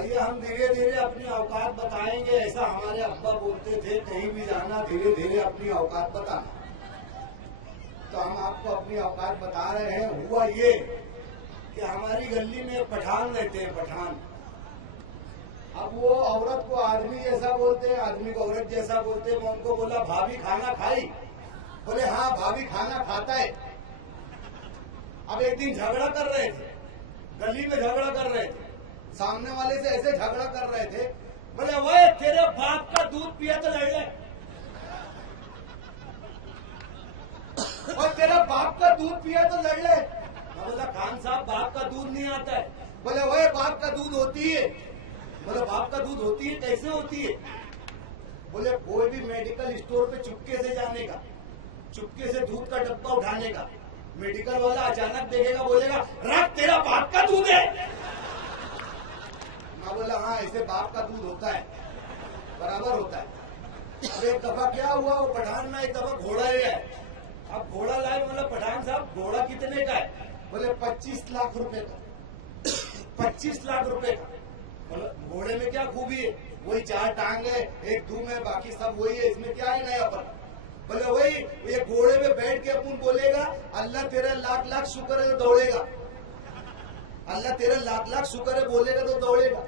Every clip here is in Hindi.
भैया हम धीरे धीरे अपनी औकात बताएंगे, ऐसा हमारे अब्बा बोलते थे, कहीं भी जाना धीरे धीरे अपनी औकात बताना। तो हम आपको अपनी औकात बता रहे हैं। हुआ ये कि हमारी गली में पठान रहते हैं, पठान। अब वो औरत को आदमी जैसा बोलते हैं, आदमी को औरत जैसा बोलते हैं। मैं उनको बोला भाभी खाना खाई? बोले हाँ भाभी खाना खाता है। अब एक दिन झगड़ा कर रहे थे, गली में झगड़ा कर रहे थे, सामने वाले से ऐसे झगड़ा कर रहे थे। बोले वो तेरे बाप का दूध पिया तो लड़ ले, और तेरा बाप का दूध पिया तो लड़ ले। मैं बोला खान साहब बाप का दूध नहीं आता है। बोले वो बाप का दूध होती है। बोले बाप का दूध होती है, कैसे होती है? बोले कोई भी मेडिकल स्टोर पे चुपके से जाने का, चुपके से दूध का डब्बा उठाने का, मेडिकल वाला अचानक देखेगा, बोलेगा रख तेरा बाप का दूध है। मैं बोला हाँ ऐसे बाप का दूध होता है, बराबर होता है। अब एक दफा क्या हुआ, वो पठान में एक दफा घोड़ा ले आए। अब घोड़ा लाए, बोला पठान साहब घोड़ा कितने का है? बोले 25 लाख रुपए का। 25 लाख रुपए का। बोला घोड़े में क्या खूबी है? वही 4 टांगे, एक धूम है, बाकी सब वही है, इसमें क्या है नया पर? बोले वही ये घोड़े पे बैठ के अपन बोलेगा अल्लाह तेरा लाख लाख शुक्र है तो दौड़ेगा, अल्लाह तेरा लाख लाख शुक्र है बोलेगा तो दौड़ेगा।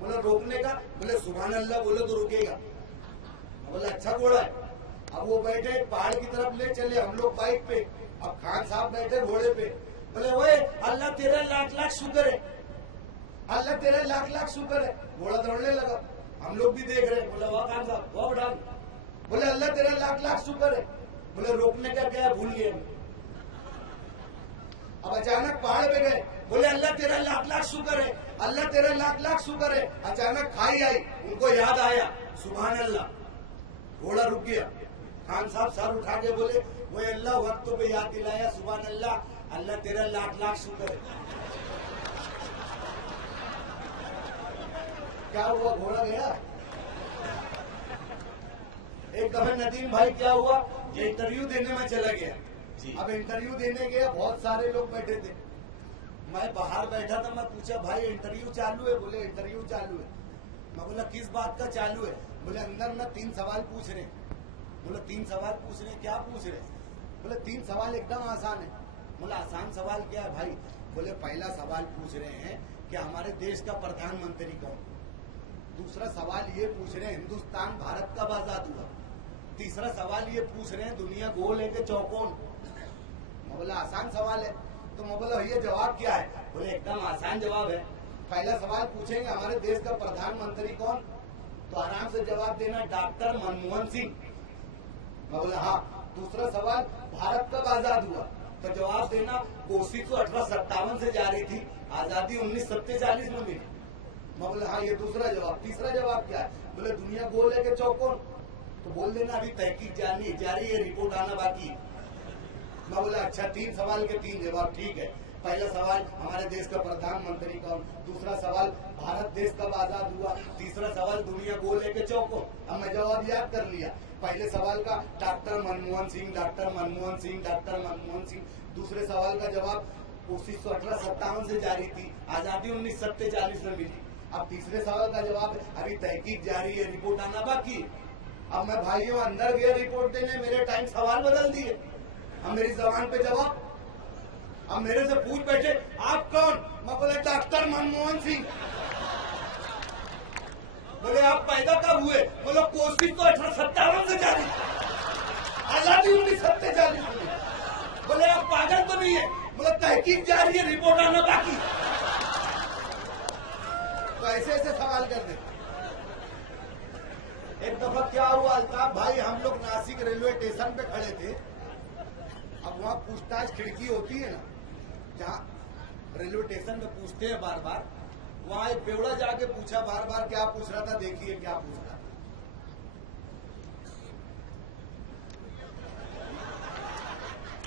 बोला रोकने का? बोले सुभान अल्लाह बोले तो रुकेगा। बोला अच्छा घोड़ा है। अब वो बैठे पहाड़ की तरफ ले चले, हम लोग बाइक पे, अब खान साहब बैठे घोड़े पे। बोले वो अल्लाह तेरा लाख लाख शुक्र है, अल्लाह तेरा लाख लाख शुक्र है। घोड़ा दौड़ने लगा, हम लोग भी देख रहे हैं। बोला वाह खान साहब वाह बढ़ा। बोले अल्लाह तेरा लाख लाख शुक्र है। बोले रोकने का क्या भूल गए। अब अचानक पहाड़ पे गए, बोले अल्लाह तेरा लाख लाख शुक्र है, अल्लाह तेरा लाख लाख शुक्र है। अचानक खाई आई, उनको याद आया सुभान अल्लाह, घोड़ा रुक गया। खान साहब सर उठा के बोले वो अल्लाह वक्तों पे याद दिलाया सुभान अल्लाह, अल्लाह तेरा लाख लाख शुक्र है। क्या हुआ, घोड़ा गया। एक दफे नदीम भाई क्या हुआ, ये इंटरव्यू देने में चला गया। अब इंटरव्यू देने गया, बहुत सारे लोग बैठे थे, मैं बाहर बैठा था। मैं पूछा भाई इंटरव्यू चालू है? बोले इंटरव्यू चालू है। मैं बोला किस बात का चालू है? बोले अंदर ना 3 सवाल पूछ रहे। बोला 3 सवाल पूछ रहे, क्या पूछ रहे? बोले 3 सवाल एकदम आसान है। बोला आसान सवाल क्या है भाई? बोले पहला सवाल पूछ रहे हैं कि हमारे देश का प्रधानमंत्री कौन। दूसरा सवाल ये पूछ रहे हैं हिंदुस्तान भारत कब आजाद हुआ। तीसरा सवाल ये पूछ रहे हैं दुनिया गोल है कि चौकोन। मैं बोला आसान सवाल है। तो मैं बोला ये जवाब क्या है? बोले एकदम आसान जवाब है। पहला सवाल पूछेंगे हमारे देश का प्रधानमंत्री कौन, तो आराम से जवाब देना डॉक्टर मनमोहन सिंह। मैं बोला हाँ। दूसरा सवाल भारत कब आजाद हुआ, तो जवाब देना कोशिश तो 1857 से जारी थी, आजादी 1947 में मिली। मैं बोला हाँ ये दूसरा जवाब। तीसरा जवाब क्या है? बोले दुनिया गोल है कि चौकोन, तो बोल देना अभी तहकीक जारी है, रिपोर्ट आना बाकी है। मैं बोला अच्छा 3 सवाल के 3 जवाब, ठीक है। पहला सवाल हमारे देश का प्रधानमंत्री कौन, दूसरा सवाल भारत देश कब आजाद हुआ, तीसरा सवाल दुनिया गोल है कि चौकोन। अब मैं जवाब याद कर लिया। पहले सवाल का doctor Manmohan Singh, doctor Manmohan Singh, doctor Manmohan Singh. दूसरे सवाल का जवाब कोशिश तो 1857 से जारी थी, आजादी 1947 में मिली। अब तीसरे सवाल का जवाब अभी तहकीक जारी है, रिपोर्ट आना बाकी है। अब मैं भाइयों अंदर गया रिपोर्ट देने, मेरे टाइम सवाल बदल दिए। अब मेरी जबान पे जवाब। अब मेरे से पूछ बैठे आप कौन? मैं बोले डॉक्टर मनमोहन सिंह। बोले आप पैदा कब हुए? बोले कोशिश तो 1857 से जारी, आजादी 1947 में। बोले आप पागल तो नहीं है? बोले तहकीक जारी है, रिपोर्ट आना बाकी। तो ऐसे ऐसे सवाल कर दे। एक दफा क्या हुआ अल्ताफ भाई, हम लोग नासिक रेलवे स्टेशन पे खड़े थे। अब वहाँ पूछताछ खिड़की होती है ना, जहाँ रेलवे स्टेशन में पूछते हैं बार बार, वहाँ एक बेवड़ा जाके पूछा बार बार, क्या पूछ रहा था देखिए क्या पूछ रहा था।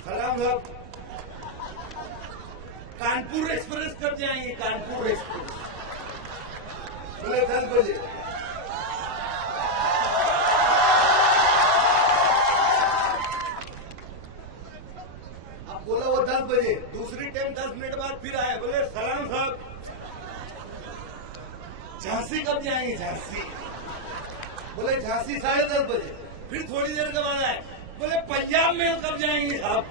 सलाम साहब, कानपुर एक्सप्रेस कब जाएंगे? कानपुर एक्सप्रेस। बोले 10 बजे। अब बोला वो 10 बजे, दूसरी टाइम 10 मिनट बाद फिर आया, बोले सलाम साहब झांसी कब जाएंगे झांसी? बोले झांसी 10:30 बजे। फिर थोड़ी देर के बाद आए, बोले पंजाब मेल कब जाएंगे साहब?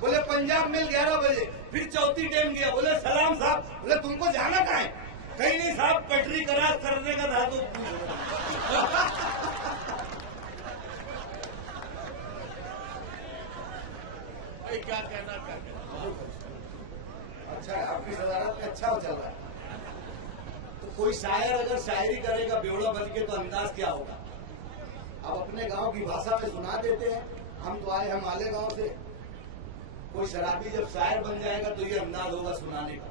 बोले पंजाब मेल 11 बजे। फिर चौथी टाइम गया, बोले सलाम साहब। बोले तुमको जाना कहाँ है? कहीं नहीं साहब, पटरी क्रॉस करने का था तो क्या कहना अच्छा है, आपकी सदारत में अच्छा हो चल रहा है। तो कोई शायर अगर शायरी करेगा बेवड़ा बन के तो अंदाज क्या होगा? अब अपने गांव की भाषा में सुना देते हैं। हम तो आए हम आले गांव से। कोई शराबी जब शायर बन जाएगा तो ये अंदाज होगा सुनाने का।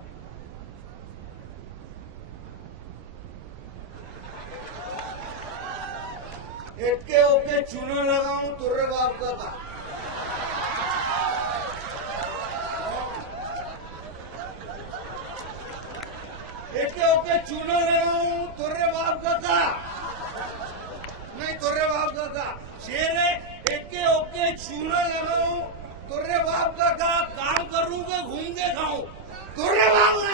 एके ओके चूना लगाऊं तुर्रे बाप का एके ओके चूना लगाऊं तुर्रे बाप का नहीं, तुर्रे बाप का शेर है। एके ओके चूना लगाऊं तुर्रे बाप का काम करूंगा घूम के खाऊं तुर्रे बाप का।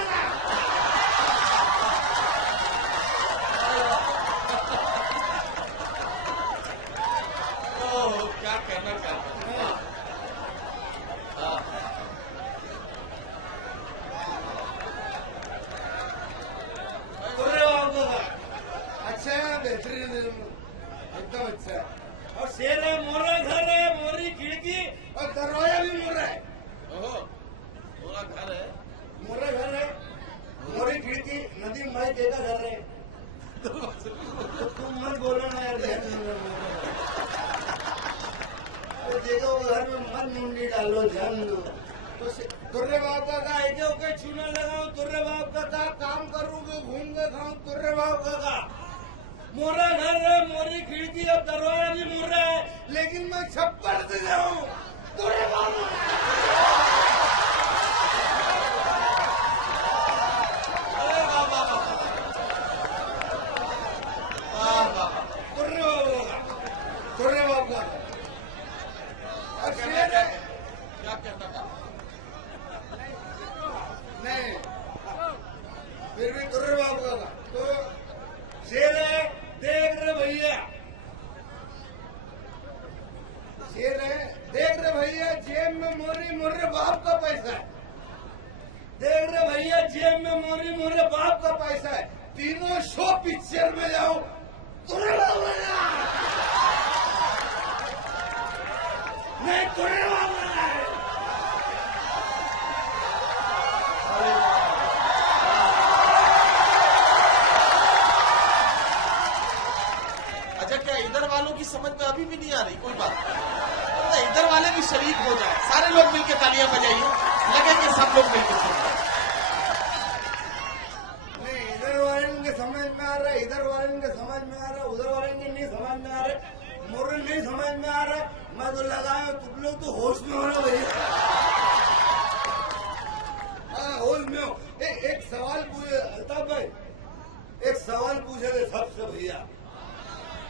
क्या कहना चाहते हैं? तुर्रे बाप का अच्छा है, बेहतरीन एकदम अच्छा है। और शेर है, मोरा घर है, मोरी खिड़की और दरवाजा भी मोरा है। मोरा घर है, मोरा घर है, मोरी खिड़की। नदीम भाई का घर है। तो तुम मत बोलो ना यार, तो देखो वो घर में मत मुंडी डालो जान लो। तो तुर्रे बाप का ऐसे होके चूना लगाओ तुर्रे बाप का काम करूंगा घूम के खाऊं तुर्रे बाप का। मोरा घर है, मोरी खिड़की और दरवाजा भी मोरा है, लेकिन मैं छप्पर से जाऊं तुर्रे बाप तुर्रे बाप का। क्या कहना था? नहीं, फिर भी तुर्रे बाप का तो शेर है। देख रहे भैया, शेर है, देख रहे भैया जेब में मोरी मुर्रे बाप का पैसा है। देख रहे भैया जेब में मोरी मुर्रे बाप का पैसा है। तीनों शो पिक्चर में जाऊं तुर्रे बाप नहीं, तुर्रे बाप अच्छा, क्या इधर वालों की समझ में अभी भी नहीं आ रही कोई बात? तो इधर वाले भी शरीक हो जाए, सारे लोग मिलकर तालियां बजाइए, लगे कि सब लोग मिलकर सुन रहे हैं। नहीं, इधर वाले के समझ में आ रहा है, इधर वाले के समझ में आ रहा है, उधर वाले के नहीं समझ में आ रहा है, मुर्रे नहीं समझ में आ रहा है। मैं तो लगाया तुम लोग तो होश में हो ना भैया। हाँ, होश में हो। एक सवाल पूछे अल्ताफ भाई, एक सवाल पूछे थे सबसे भैया।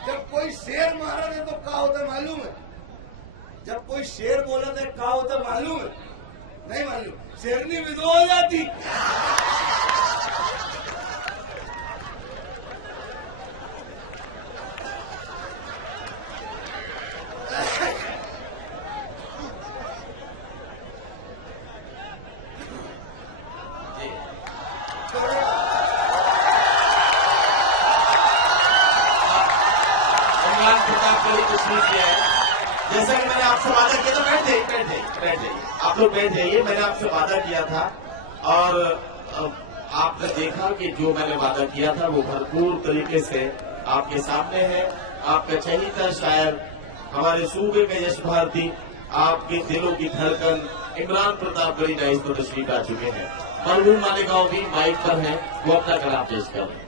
जब कोई शेर मारा था तो क्या होता मालूम है? जब कोई शेर बोला था क्या होता मालूम है? नहीं मालूम। शेरनी विधवा हो जाती। जैसा कि मैंने आपसे वादा किया था, बैठ जाइए आप लोग, बैठ जाइए। मैंने आपसे वादा किया था और आपने देखा कि जो मैंने वादा किया था वो भरपूर तरीके से आपके सामने है। आपका चहीता शायर, हमारे सूबे के यश भारती, आपके दिलों की धड़कन इमरान प्रतापगढ़ी नाइस तो तशरीफ आ चुके हैं। मरहूम मालेगांव भी माइक पर हैं, वो अपना कलाम पेश कर रहे हैं।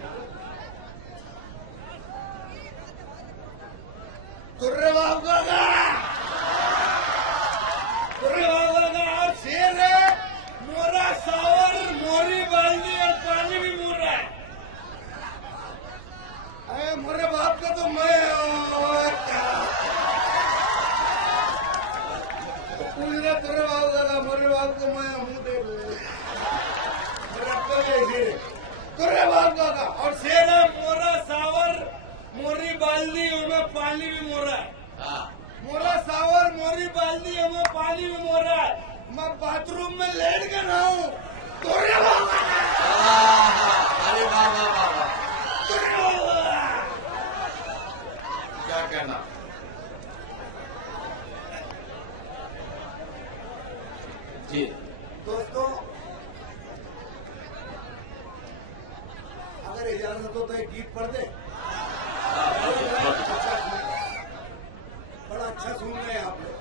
तुर्रे बाप का शेर है, मोरा सावर, मोरी बाल्टी और पानी भी मोर रहा है। अरे मोरे बाप का तो मैं पूछ रहा तुर्रे बाप का, मोरे बाप को मैं मुंह दे तुर्रे बाप का और शेर बाल्टी है वो पानी में मोड़ रहा है, मैं बाथरूम में लेट कर रहा हूँ। अरे वाह वाह वाह वाह, क्या कहना? जी दोस्तों, अगर इजाजत हो तो एक गीत पढ़ दे। बड़ा अच्छा सुन रहे हैं आप लोग।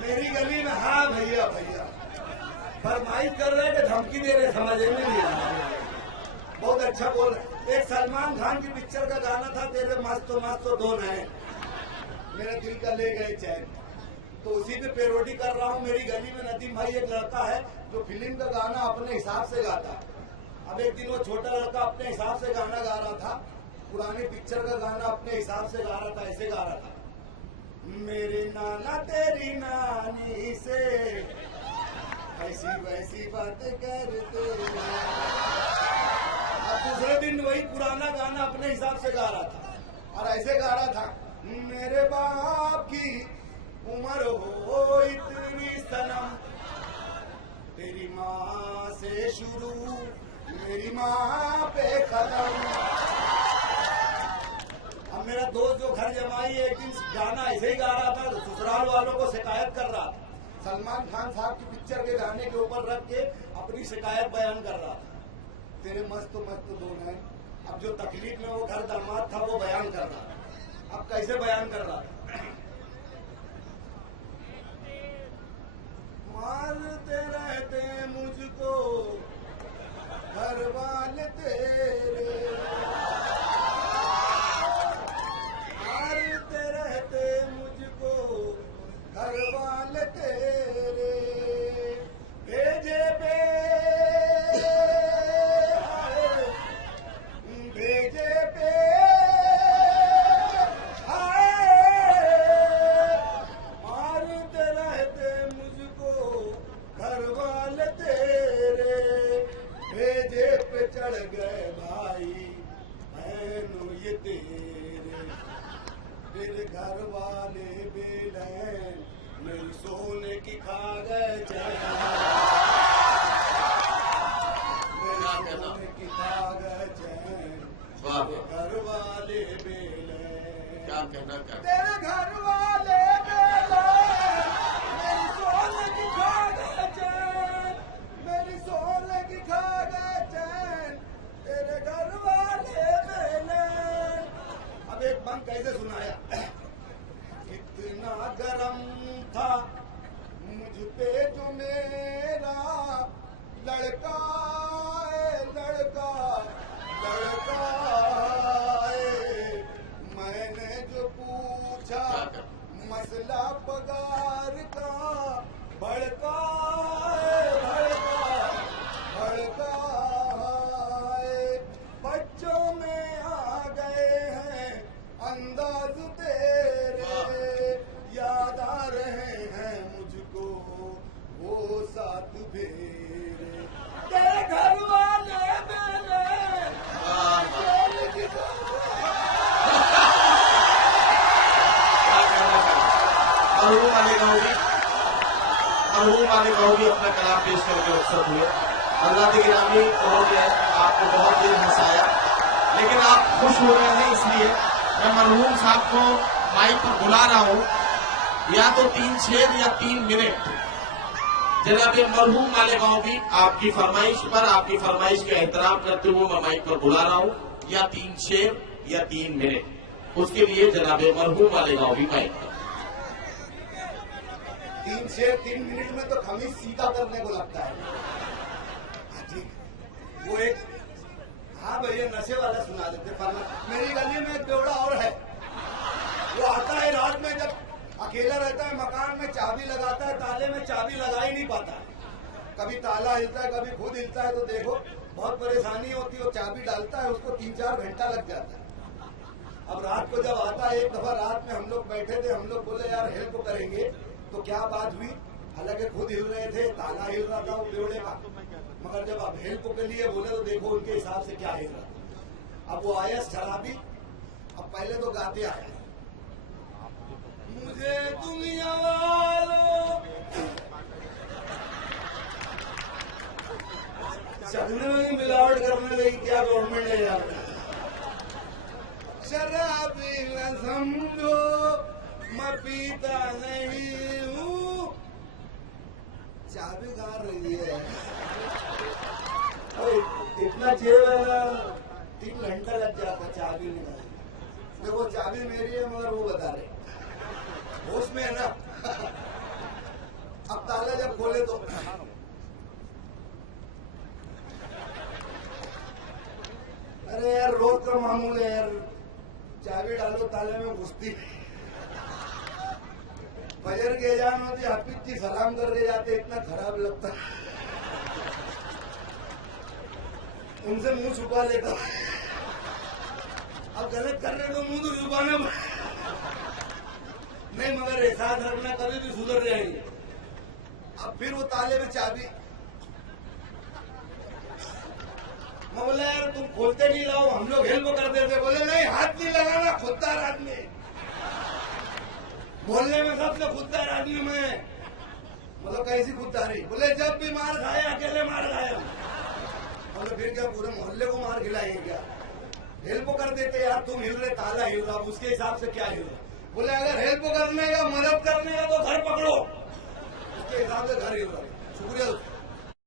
मेरी गली में, हाँ भैया भैया फरमाइश कर रहे हैं कि धमकी दे रहे, समझ में नहीं आ रहा। बहुत अच्छा बोल रहे। एक सलमान खान की पिक्चर का गाना था, तेरे मस्त दो नए, मेरे दिल का ले गए चैन, तो उसी पे पैरोडी कर रहा हूँ। मेरी गली में नदीम भाई एक लड़का है जो फिल्म का गाना अपने हिसाब से गाता है। अब एक दिन वो छोटा लड़का अपने हिसाब से गाना गा रहा था, पुरानी पिक्चर का गाना अपने हिसाब से गा रहा था, ऐसे गा रहा था, मेरे नाना तेरी नानी से ऐसी वैसी बातें करते। अब दूसरे दिन वही पुराना गाना अपने हिसाब से गा रहा था और ऐसे गा रहा था, मेरे बाप की उम्र हो इतनी सनम, तेरी माँ से शुरू मेरी माँ पे खत्म। अब मेरा दोस्त जो घर जमाई एक दिन गाना ऐसे ही गा रहा था, तो ससुराल वालों को शिकायत कर रहा था, सलमान खान साहब की पिक्चर के गाने के ऊपर रख के अपनी शिकायत बयान कर रहा था, तेरे मस्त दो हैं। अब जो तकलीफ में वो घर दामाद था वो बयान कर रहा था। अब कैसे बयान कर रहा था, मारते रहते मुझको घर वाले तेरे, मारते रहते मुझको घर वाले तेरे, भेजे पे मारते रहते मुझको घर वाले तेरे, भेजे पे चढ़ गए भाई बहनों ये तेरे, फिर घर वाले बेलैन मेरी सोने की खा गए चैन, मेरी सोने की खा गए चैन, घर वाले बेलैन, क्या कहना? तेरे घर वाले बेलैन मेरी सोने की खा गए चैन, मेरी सोने की खा गए चैन, तेरे घर वाले बेलैन। अब एक बंद कैसे सुनाया, कितना गरम था मुझ पे जो मेरा लड़का लड़का लड़का, मैंने जो पूछा मसला पगार का, भड़का भड़का भड़का, बच्चों में आ गए हैं अंदाज तेरे, याद आ रहे हैं मुझको वो साथ फेरे, तेरे घर वाले मेरे मरहूम वाले गाँव भी अपना कलाम पेश करके रुखसत हुए। अल्लाह के गिरामी उन्होंने आपको बहुत देर हंसाया, लेकिन आप खुश हो रहे हैं, इसलिए मैं मरहूम साहब को माइक पर बुला रहा हूँ, या तो 3 शेर या 3 मिनट। जनाब मरहूम वाले गाँव भी आपकी फरमाइश पर, आपकी फरमाइश के एहतराम करते हुए मैं माइक पर बुला रहा हूँ, या 3 शेर या 3 मिनट। उसके लिए जनाब मरहूम वाले गाँव भी माइक पर। 3 शेर 3 मिनट में तो खमीज सीधा करने को लगता है। ठीक, वो एक, हाँ भैया नशे वाला सुना देते। मेरी गली में एक बेवड़ा और है, वो आता है रात में, जब अकेला रहता है मकान में, चाबी लगाता है, ताले में चाबी लगा ही नहीं पाता है, कभी ताला हिलता है कभी खुद हिलता है, तो देखो बहुत परेशानी होती है। वो चाबी डालता है, उसको 3-4 घंटा लग जाता है। अब रात को जब आता है, एक दफा रात में हम लोग बैठे थे, हम लोग बोले यार हेल्प करेंगे, तो क्या बात हुई, हालांकि खुद हिल रहे थे, ताला हिल रहा था वो बेवड़े का, मगर जब आप हेल्प के लिए बोले तो देखो उनके हिसाब से क्या हिल रहा था। अब वो आया शराबी, अब पहले तो गाते आया, मुझे दुनिया वालों चखने में भी मिलावट करने लगी, क्या गवर्नमेंट ले जा रही है। शराबी न समझो मैं पीता नहीं हूँ। चाबी कहाँ रही है? इतना जेब है ना, 3 घंटा लग जाता चाबी निकालने। देखो चाबी मेरी है मगर वो बता रहे होश में है ना। अब ताला जब खोले तो अरे यार रोज का मामूल है यार, चाबी डालो ताले में घुसती, फजर के अजान होती, हाफिज जी सलाम करके जाते, इतना खराब लगता है। उनसे मुंह छुपा लेता, अब गलत कर रहे तो मुंह तो छुपाना नहीं, मगर एहसास रखना कभी भी सुधर जाएगी। अब फिर वो ताले में चाबी, मैं बोला यार तुम खोलते नहीं लाओ, हम लोग हेल्प कर देते। बोले नहीं हाथ नहीं लगाना, खुददार आदमी, बोलने में सबसे खुददार आदमी मैं। मतलब कैसी खुददारी? बोले जब भी मार खाए अकेले मार खाए। मतलब फिर क्या पूरे मोहल्ले को मार खिलाएंगे क्या? हेल्प कर देते यार, तुम हिल रहे, ताला हिल रहा, उसके हिसाब से क्या हिल रहा। बोले अगर हेल्प करने का, मदद करने का तो घर पकड़ो, उसके हिसाब से घर हिल रहा है। शुक्रिया।